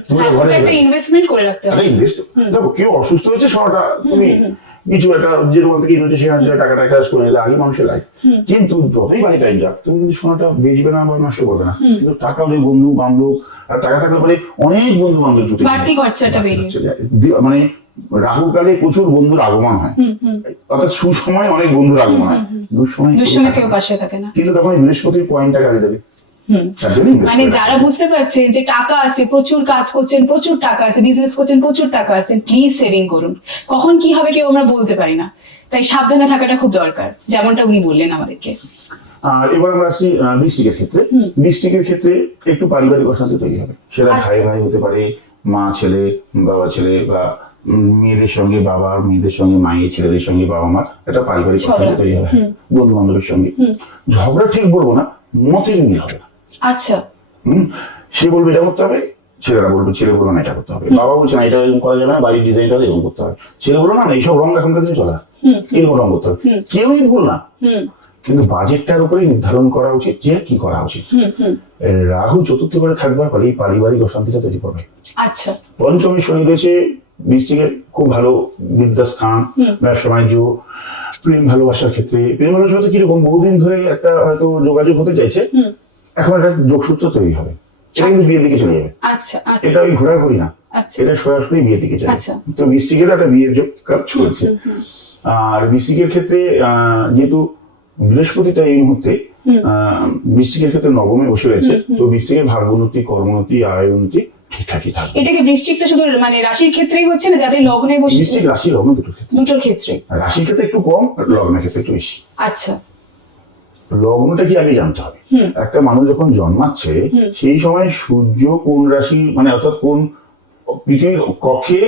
তুমি হ্যাঁ, ঘরে একটা ইনভেস্টমেন্ট করে রাখতে হবে। দেখো কেউ অসুস্থ হয়েছে, সোনাটা তুমি কিছু একটা যে দোকান থেকে কিনেছে সেখান থেকে টাকাটা ক্যাশ করে নিলে আগে মানুষের লাইফ। কিন্তু যতই বাজে টাইম যাক তুমি কিন্তু সোনাটা বেচবে না বা নষ্ট করবে না। কিন্তু টাকা হলে বন্ধু বান্ধব, আর টাকা থাকলে পরে অনেক বন্ধু বান্ধব জুটে বাড়তি খরচাটা বেরিয়ে মানে রাহু কালে প্রচুর বন্ধুর আগমন হয়, অর্থাৎ সুসময় অনেক বন্ধুর আগমন হয়, দুঃসময় কেউ পাশে থাকে না। কিন্তু তখন বৃহস্পতির পয়েন্টটা কাজে দেবে। তার জন্য মানে যারা বুঝতে পারছেন যে টাকা আছে, প্রচুর কাজ করছেন, প্রচুর টাকা আছে, বিজনেস করছেন, প্রচুর টাকা আছে, প্লিজ সেভিং করুন। কখন কি হবে কেউ আমরা বলতে পারি না, তাই সাবধানে থাকাটা খুব দরকার, যেমনটা উনি বললেন আমাদেরকে। আর এবার আমরা আসছি বৃশ্চিকের ক্ষেত্রে। বৃশ্চিকের ক্ষেত্রে একটু পারিবারিক অশান্তি তৈরি হবে। সেটা ভাই ভাই হতে পারে, মা ছেলে, বাবা ছেলে, বা মেয়েদের সঙ্গে বাবা, মেয়েদের সঙ্গে মায়ের, ছেলেদের সঙ্গে বাবা মা, একটা পারিবারিক অশান্তি তৈরি হবে। বন্ধু বান্ধবের সঙ্গে ঝগড়া ঠিক বলবো না, মতের মিল হবে না। আচ্ছা, সে বলবে এটা করতে হবে, ছেলেরা বলবে, ছেলে বলবে না এটা করতে হবে, বাবা বলছে না এটা এরকম করা যাবে না, বাড়ির ডিজাইনটা এরকম করতে হবে, ছেলে বলবে না এইসব রং এখনকার দিনে চলে, এরকম রং করতে হবে। কেউই ভুল না, কিন্তু বাজেটটার উপরে নির্ধারণ করা উচিত যে কি করা উচিত। রাহু চতুর্থ করে থাকবার পরে এই পারিবারিক অশান্তিটা তৈরি করবে। আচ্ছা, পঞ্চমী শনি রয়েছে বৃশ্চিকের, খুব ভালো বিদ্যাস্থান, ব্যবসা বাণিজ্য, প্রেম ভালোবাসার ক্ষেত্রে। প্রেম ভালোবাসা কিরকম, বহুদিন ধরে একটা হয়তো যোগাযোগ হতে চাইছে, এখন একটা যোগসূত্র তৈরি হবে, এটা কিন্তু বিয়ের দিকে চলে যাবে। আচ্ছা, এটা ওই ঘোরাঘুরি না, এটা সরাসরি বিয়ের দিকে যাবে। তো বৃশ্চিকের একটা বিয়ের যোগ কাজ চলেছে। আর বৃশ্চিকের ক্ষেত্রে যেহেতু বৃহস্পতিটা এই মুহূর্তে বৃশ্চিকের ক্ষেত্রে নবমে বসে রয়েছে, তো বৃশ্চিকের ভাগ্যোন্নতি, কর্মোন্নতি, আয় উন্নতি ঠিকঠাকই থাকবে। এটা কি বৃশ্চিকটা শুধু মানে রাশির ক্ষেত্রেই হচ্ছে না, যাদের লগ্নে বসে? বৃশ্চিক রাশি লগ্ন দুটোর ক্ষেত্রে। রাশির ক্ষেত্রে একটু কম, লগ্নের ক্ষেত্রে একটু বেশি। আচ্ছা, লগ্নটা কি আগে জানতে হবে। একটা মানুষ যখন জন্মাচ্ছে সেই সময় সূর্য কোন রাশি, মানে অর্থাৎ কোন পৃথিবীর কক্ষে,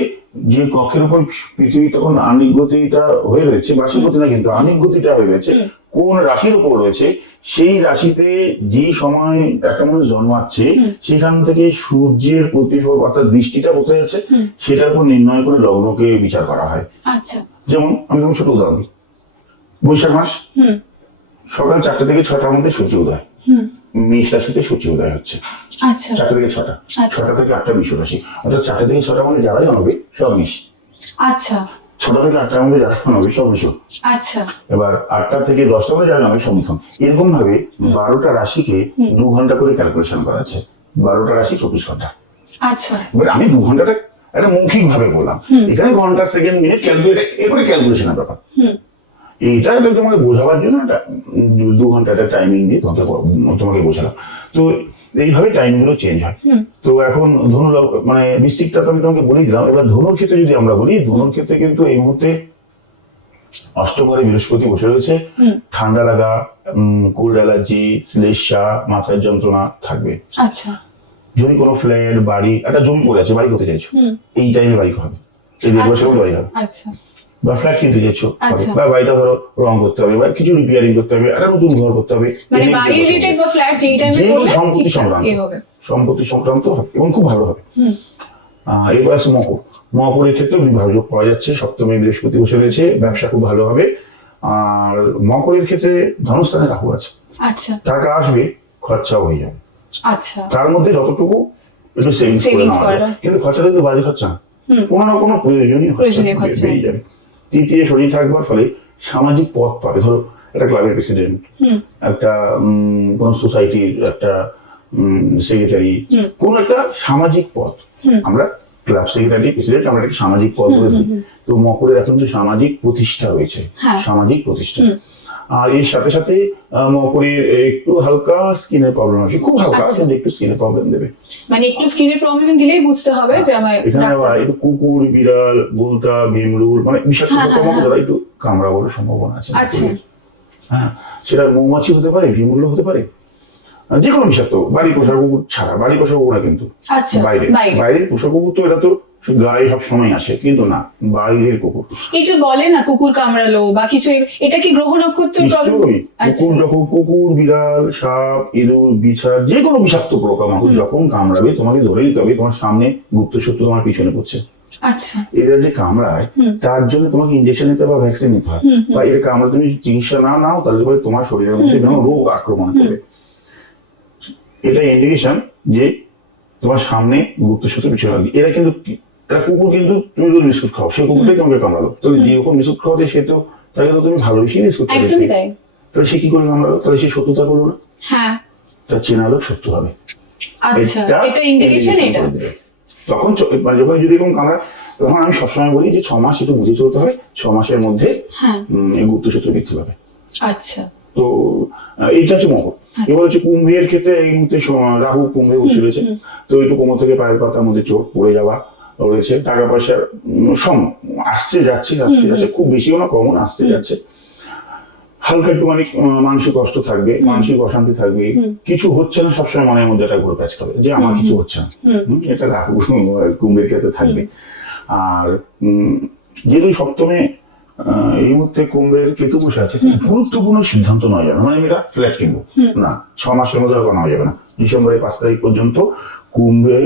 যে কক্ষের উপর পৃথিবী তখন আনিক গতিটা হয়ে রয়েছে, বার্ষিক গতি না কিন্তু আনিক গতিটা হয়ে রয়েছে, কোন রাশির উপর রয়েছে, সেই রাশিতে যে সময় একটা মানুষ জন্মাচ্ছে সেখান থেকে সূর্যের প্রতিফল অর্থাৎ দৃষ্টিটা কোথায় আছে সেটার উপর নির্ণয় করে লগ্নকে বিচার করা হয়। আচ্ছা, যেমন আমি তোমার ছোট উদাহরণ দিই, বৈশাখ মাস সকাল 4টা থেকে 6টার মধ্যে সূর্য উদয়, মেষ রাশিতে সূর্য উদয় হচ্ছে। আচ্ছা, 4টা থেকে 6টা, 6টা থেকে 8টা মেষ রাশি, অর্থাৎ 4টা থেকে 6টার মধ্যে যারা জন্মাবে সব মেষ। আচ্ছা, 6টা থেকে 8টার মধ্যে যারা জন্মাবে সব মেষ। আচ্ছা, এবার 8টা থেকে 10টার মধ্যে যারা জন্মাবে সব মিথুন। এরকম ভাবে 12টা রাশিকে 2 ঘন্টা করে ক্যালকুলেশন করা আছে, 12টা রাশি 24 ঘন্টা। আচ্ছা, এবার আমি 2 ঘন্টাটা একটা মৌখিক ভাবে বললাম, এখানে ঘন্টা, সেকেন্ড, মিনিট ক্যালকুলেট, এরপরে ক্যালকুলেশনের ব্যাপার। এইটা তোমাকে বোঝাবার জন্য একটা 2 ঘন্টা একটা টাইমিং দিয়ে তোমাকে বোঝালাম। তো এইভাবে টাইম গুলো চেঞ্জ হয়। তো এখন ধনু মানে বৃশ্চিকটা তো আমি তোমাকে বলেই দিলাম। এবার ধনুর ক্ষেত্রে যদি আমরা বলি, ধনুর ক্ষেত্রে কিন্তু এই মুহূর্তে অষ্টমঘরে বৃহস্পতি বসে রয়েছে, ঠান্ডা লাগা, কোল্ড অ্যালার্জি, শ্লেষ্মা, মাথার যন্ত্রণা থাকবে। আচ্ছা, যদি কোনো ফ্ল্যাট, বাড়ি, একটা জমি পড়ে আছে, বাড়ি করতে চাইছো, এই টাইমে বাড়ি হবে, এই 1.5 বছর বাড়ি হবে। আচ্ছা, বা ফ্ল্যাট কিনতে যাচ্ছ, বা বাড়িটা ধরো রং করতে হবে, বা কিছু রিপেয়ারিং করতে হবে, একটা নতুন ঘর করতে হবে, মানে বাড়ি রিলেটেড বা ফ্ল্যাট যেই টাইমে করলে সম্পত্তি সংক্রান্ত, সম্পত্তি সংক্রান্ত হবে এবং খুব ভালো হবে। এবার আছে মকর। মকরের ক্ষেত্রে বিভাজক পাওয়া যাচ্ছে, সপ্তমে বৃহস্পতি বসে রয়েছে, ব্যবসা খুব ভালো হবে। আর মকরের ক্ষেত্রে ধনস্থানে রাহু আছে, আচ্ছা, টাকা আসবে, খরচাও হয়ে যাবে। আচ্ছা, তার মধ্যে যতটুকু একটু সেভিংস করে নেওয়া যায়, কিন্তু খরচাটা কিন্তু বাজে খরচা না, কোনো না কোনো প্রয়োজনীয় খরচা বেরিয়ে যাবে। তৃতীয় শনি থাকবার ফলে সামাজিক পদ পাবে, ধরো একটা ক্লাবের প্রেসিডেন্ট, একটা কোন সোসাইটির একটা সেক্রেটারি, কোন একটা সামাজিক পদ, আমরা ক্লাব সেক্রেটারি, প্রেসিডেন্ট, আমরা একটা সামাজিক পদ বলে দিই। তো মকরের এখন তো সামাজিক প্রতিষ্ঠা রয়েছে, সামাজিক প্রতিষ্ঠা। আর এর সাথে সাথে মকরের একটু হালকা স্কিনের প্রবলেম আছে, খুব হালকা, কিন্তু একটু স্কিনের প্রবলেম দেবে। মানে একটু স্কিনের প্রবলেম দিলেই বুঝতে হবে যে আমার এখানে আবার একটু কুকুর, বিড়াল, বোলতা, ভীমরুল, মানে বিষাক্ত পোকামাকড় দ্বারা একটু কামড়াবার সম্ভাবনা আছে। হ্যাঁ, সেটা মৌমাছি হতে পারে, ভীমরুল হতে পারে, যে কোনো বিষাক্ত, বাড়ির পোষা কুকুর ছাড়া, বাড়ির পোষা কুকুর না কিন্তু, আচ্ছা, বাইরে বাইরের পোষা কুকুর তো এটা তো গায়ে সব সময় আসে, কিন্তু না, বাইরের কুকুর। এই যে বলে না কুকুর কামড়ালো বা কিছু, এটা কি গ্রহ নক্ষত্রের প্রবলেম? নিশ্চয়ই, কুকুর যখন, কুকুর, বিড়াল, সাপ, ইঁদুর, বিছা, যে কোনো বিষাক্ত পোকামাকড় যখন কামড়াবে, তোমাকে ধরে নিতে হবে তোমার সামনে গুপ্ত শত্রু তোমার পিছনে পড়ছে। আচ্ছা, এরা যে কামড়ায় তার জন্য তোমাকে ইনজেকশন নিতে হবে বা ভ্যাকসিন নিতে হয়, বা এর কামড়া তুমি চিকিৎসা না নাও তাহলে পরে তোমার শরীরের মধ্যে বিভিন্ন রোগ আক্রমণ করবে। এটা ইন্ডিকেশন যে তোমার সামনে গুপ্ত শত্রু পিছনে লাগবে। এরা কিন্তু, এরা কুকুর কিন্তু, তুমি যদি বিস্কুট খাও সেই কুকুরটাই তোমাকে কামড়ালো, তাহলে যে রকম বিস্কুট খাওয়াতে সে তো, তাকে তো তুমি ভালোবেসে বিস্কুট একদমই তাই। তাহলে সে কি করে কামড়ালো? তাহলে সে শত্রুতা করলো না? হ্যাঁ, তার চেনা লোক শত্রু হবে। আচ্ছা, এটা ইন্ডিকেশন। এটা তখন যখন যদি এরকম কামড়ায়, তখন আমি সবসময় বলি যে 6 মাস একটু বুঝে চলতে হবে, 6 মাসের মধ্যে এই গুপ্ত শত্রু বৃদ্ধি পাবে। আচ্ছা, তো এইটা হচ্ছে মকর। এবার হচ্ছে কুম্ভের ক্ষেত্রে এই মুহূর্তে রাহু কুম্ভে বসে রয়েছে, তো একটু কোমর থেকে পায়ের পাতার মধ্যে চোট পড়ে যাওয়া রয়েছে, টাকা পয়সার সম আসছে যাচ্ছে, খুব বেশিও না কমও না, আসছে যাচ্ছে, হালকা একটু মানে মানসিক কষ্ট থাকবে, মানসিক অশান্তি থাকবে, কিছু হচ্ছে না, সবসময় মনের মধ্যে একটা ঘুরে প্যাচ খাবে যে আমার কিছু হচ্ছে না, এটা রাহু কুম্ভের ক্ষেত্রে থাকবে। আর যেহেতু সপ্তমে এই মুহূর্তে কুম্ভের কেতু বসে আছে, গুরুত্বপূর্ণ সিদ্ধান্ত নেওয়া যাবে, মানে এটা ফ্ল্যাট কিনবো না, 6 মাসের মধ্যে আর নেওয়া যাবে না। ডিসেম্বরের 5 তারিখ পর্যন্ত কুম্ভে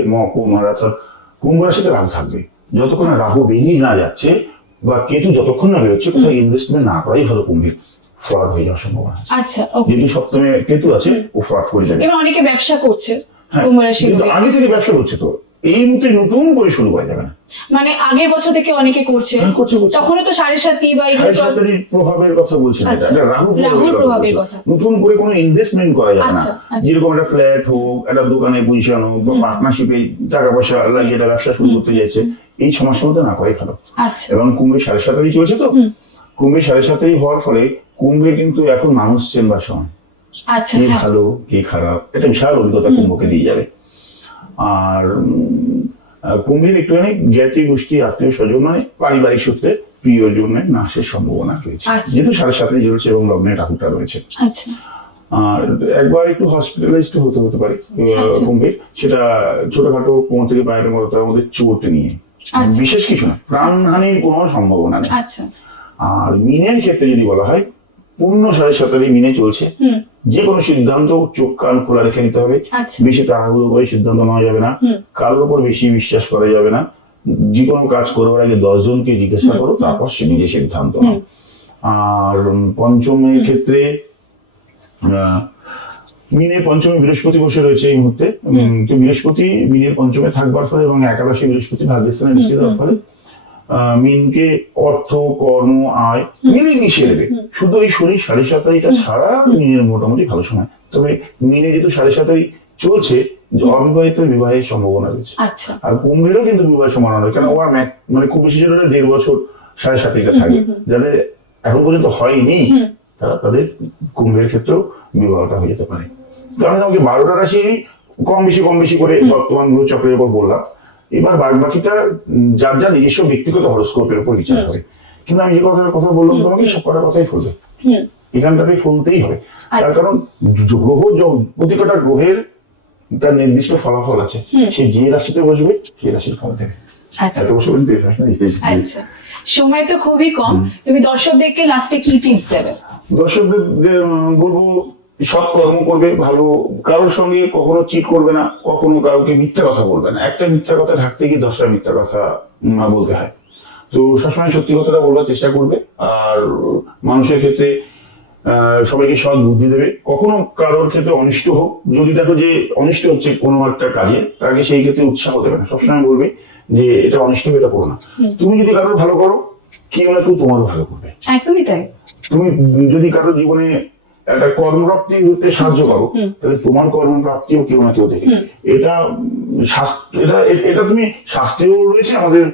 অর্থাৎ কুম্ভ রাশিতে রাহু থাকবে, যতক্ষণ না রাহু বেরিয়ে না যাচ্ছে বা কেতু যতক্ষণ না বেরোচ্ছে, কোথাও ইনভেস্টমেন্ট না করাই ভালো। কুম্ভে ফ্রড হয়ে যাওয়ার সম্ভাবনা আছে। আচ্ছা, যেহেতু সপ্তমে কেতু আছে, ও ফ্রড করে যাবে। এবার অনেকে ব্যবসা করছে, কিন্তু আগে থেকে ব্যবসা করছে, তো এই মুহূর্তে নতুন করে শুরু করা যাবে না, মানে আগের বছর থেকে অনেকে করছে, তখন তো 7.5 বা 7.5 প্রভাবের কথা বলছি না, এটা রাহুর প্রভাবের কথা। নতুন করে কোনো ইনভেস্টমেন্ট করা যাবে না, যেরকম একটা ফ্ল্যাট হোক, একটা দোকানে পজিশন হোক, বা পার্টনারশিপে টাকা পয়সা লাগিয়ে একটা ব্যবসা শুরু করতে যাচ্ছে, এই 6 মাসের মধ্যে না করাই ভালো। এবং কুম্ভের 7.5 চলছে, তো কুম্ভের 7.5 হওয়ার ফলে কুম্ভে কিন্তু এখন মানুষ চেনবার সময়, কে ভালো কে খারাপ, এটা বিশাল অভিজ্ঞতা কুম্ভকে দিয়ে যাবে। আর কুম্ভের একটুখানি জ্ঞাতি গোষ্ঠী, আত্মীয় স্বজন, মানে পারিবারিক সূত্রে প্রিয়জনের নাশের সম্ভাবনা রয়েছে, যেহেতু 7.5 চলছে এবং লগ্নে রাহুটা রয়েছে। আর একবার একটু হসপিটালাইজড হতে পারে কুম্ভের, সেটা ছোটখাটো কোমর থেকে পায়ের মধ্যে চোট নিয়ে, বিশেষ কিছু না, প্রাণহানির কোনো সম্ভাবনা নেই। আর মিনের ক্ষেত্রে যদি বলা হয়, পূর্ণ 7.5 মিনে চলছে, যে কোনো সিদ্ধান্ত চোখ কান খোলা রেখে নিতে হবে, বেশি তাড়াহুড়ো করে সিদ্ধান্ত নেওয়া যাবে না, কারোর উপর বেশি বিশ্বাস করা যাবে না, যে কোনো কাজ করবার আগে 10 জনকে জিজ্ঞাসা করো, তারপর সে নিজে সিদ্ধান্ত নাও। আর পঞ্চমের ক্ষেত্রে মিনে পঞ্চমে বৃহস্পতি বসে রয়েছে এই মুহূর্তে, তো বৃহস্পতি মিনের পঞ্চমে থাকবার ফলে এবং একাদশে বৃহস্পতি ভাগ্যস্থানে দৃষ্টি দেওয়ার ফলে মিনকে অর্থ, কর্ম, আয় মিলিয়ে মিশিয়ে দেবে। শুধু এই শনি 7.5 ছাড়া মিনের মোটামুটি ভালো সময়। তবে মিনে যেহেতু 7.5 চলছে, অবিবাহিত বিবাহের সম্ভাবনা রয়েছে। আর কুম্ভেরও কিন্তু বিবাহের সম্ভাবনা রয়েছে, কারণ ওরা মানে খুব বেশি জনের 1.5 বছর 7.5 থাকে, যাদের এখন পর্যন্ত হয়নি তাদের কুম্ভের ক্ষেত্রেও বিবাহটা হয়ে যেতে পারে। তো আমি তোমাকে 12টা রাশি কম বেশি করে বর্তমান গ্রহ চক্রের উপর বললাম। এবার বাকিটা যার যার নিজস্ব ব্যক্তিগত হরোস্কোপের উপর বিচার হবে। কিন্তু আমি যে কথা বললাম তোমাকে, সব কটা কথাই ফলবে, এখানটাতে ফলতেই হবে। তার কারণ গ্রহ, প্রতিটা গ্রহের তার নির্দিষ্ট ফলাফল আছে, সে যে রাশিতে বসবে সেই রাশির ফল দেবে। এত বছর সময় তো খুবই কম, তুমি দর্শকদেরকে লাস্টে কি টিপস দেবে? দর্শকদের বলবো, সৎ কর্ম করবে, ভালো, কারোর সঙ্গে কখনো চিট করবে না, কখনো কাউকে মিথ্যা কথা বলবে না। একটা মিথ্যা কথা ঢাকতে গিয়ে 10টা মিথ্যা কথা বলতে হয়, তো সবসময় সত্যি কথাটা বলবার চেষ্টা করবে। আর মানুষের ক্ষেত্রে সবাইকে সৎ বুদ্ধি দেবে, কখনো কারোর ক্ষেত্রে অনিষ্ট হোক, যদি দেখো যে অনিষ্ট হচ্ছে কোনো একটা কাজে, তাকে সেই ক্ষেত্রে উৎসাহ দেবে না, সবসময় বলবে যে এটা অনিষ্ট, এটা করো না। তুমি যদি কারোর ভালো করো, কেউ না কেউ তোমারও ভালো করবে। একদমই তাই। তুমি যদি কারোর জীবনে একটা কর্মপ্রাপ্তি হতে সাহায্য করো, তাহলে তোমার কর্মপ্রাপ্তিও কেউ না কেউ দেখে। এটা এটা তুমি শাস্ত্রেও রয়েছে, আমাদের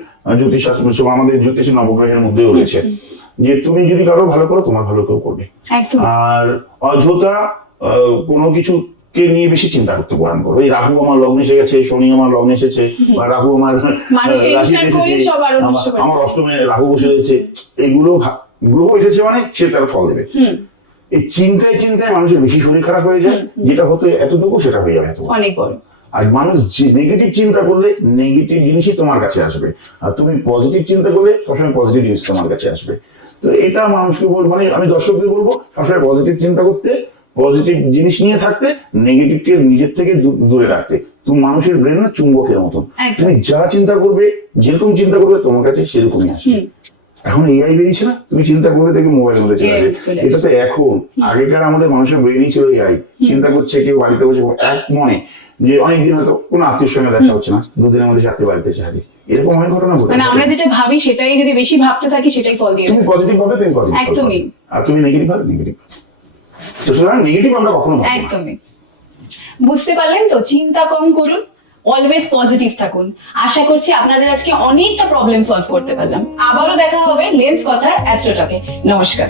জ্যোতিষশাস্ত্র, আমাদের জ্যোতিষের নবগ্রহের মধ্যেও রয়েছে, যে তুমি যদি কারো ভালো করো, তোমার ভালো কেউ করবে। আর অযথা কোনো কিছু কে নিয়ে বেশি চিন্তা করতে পারেন করো। এই রাহু আমার লগ্নে এসে গেছে, শনি আমার লগ্নে এসেছে, বা রাহু আমার রাশিতে এসেছে, আমার অষ্টমে রাহু বসে রয়েছে, এইগুলো গ্রহ এসেছে মানে সে তার ফল দেবে। এই চিন্তায় চিন্তায় মানুষের বেশি শরীর খারাপ হয়ে যায়, যেটা হতো এতটুকু সেটা হয়ে যাবে এত। অনেক বড়। আর মানুষ নেগেটিভ চিন্তা করলে নেগেটিভ জিনিসই তোমার কাছে আসবে, আর তুমি পজিটিভ চিন্তা করলে সবসময় পজিটিভ জিনিস তোমার কাছে আসবে। তো এটা মানুষকে মানে আমি দর্শকদের বলবো সবসময় পজিটিভ চিন্তা করতে, পজিটিভ জিনিস নিয়ে থাকতে, নেগেটিভকে নিজের থেকে দূরে রাখতে। তুমি মানুষের ব্রেন না চুম্বকের মতন, তুমি যা চিন্তা করবে যেরকম চিন্তা করবে তোমার কাছে সেরকমই আসবে। এখন এআই বেরিয়েছে না, তুমি চিন্তা করবে দেখবে মোবাইলের মধ্যে চলে আসবে। এটা তো এখন, আগেকার আমাদের মানুষের ব্রেনই ছিল এআই। চিন্তা করছে কেউ বাড়িতে বসে এক মনে, যে অনেকদিন হয়তো কোনো আত্মীয়ের সঙ্গে দেখা হচ্ছে না, দুদিনের মধ্যে আত্মীয় বাড়িতে এসে হাজির, এরকম অনেক ঘটনা ঘটে। মানে আমরা যেটা ভাবি সেটাই যদি বেশি ভাবতে থাকি সেটাই ফল দিয়ে তুমি পজিটিভ ভাবে তুমি পজিটিভ, একদমই। আর তুমি নেগেটিভ ভাবে নেগেটিভ। তো সুতরাং নেগেটিভ আমরা কখনো ভাববো না। একদমই। বুঝতে পারলেন তো, চিন্তা কম করুন, অলওয়েজ পজিটিভ থাকুন। আশা করছি আপনাদের আজকে অনেকটা প্রবলেম সলভ করতে পারলাম। আবারও দেখা হবে লেন্স কথার অ্যাস্ট্রোটকে। নমস্কার।